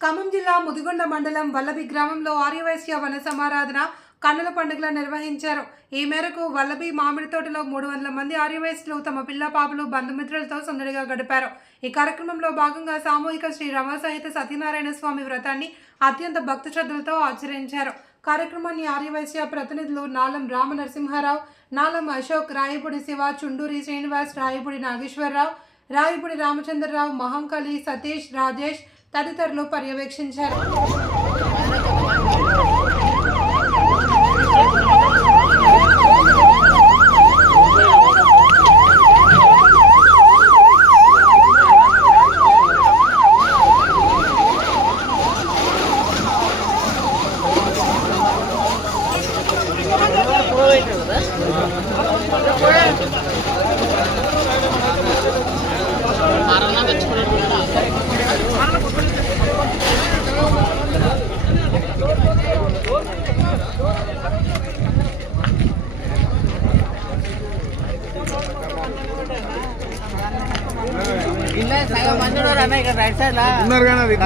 ఖమ్మం జిల్లా ముదిగొండ మండలం వల్లభి గ్రామంలో ఆర్యవైశ్య వన సమారాధన కన్నుల పండుగల నిర్వహించారు. ఈ మేరకు వల్లభి మామిడి తోటలో మూడు వందల మంది ఆర్యవైశ్యులు తమ పిల్ల పాపలు బంధుమిత్రులతో సందడిగా గడిపారు. ఈ కార్యక్రమంలో భాగంగా సామూహిక శ్రీ రమాసహిత సత్యనారాయణ స్వామి వ్రతాన్ని అత్యంత భక్తి శ్రద్ధలతో ఆచరించారు. కార్యక్రమాన్ని ఆర్యవైశ్య ప్రతినిధులు నాలం రామ నరసింహారావు నాలం అశోక్ రాయపూడి శివ చుండూరి శ్రీనివాస్ రాయపూడి నాగేశ్వరరావు రాయపూడి రామచంద్రరావు మహంకలి సతీష్ రాజేష్ తదితరులు పర్యవేక్షించారు. Where ఉన్నారు కానీ అది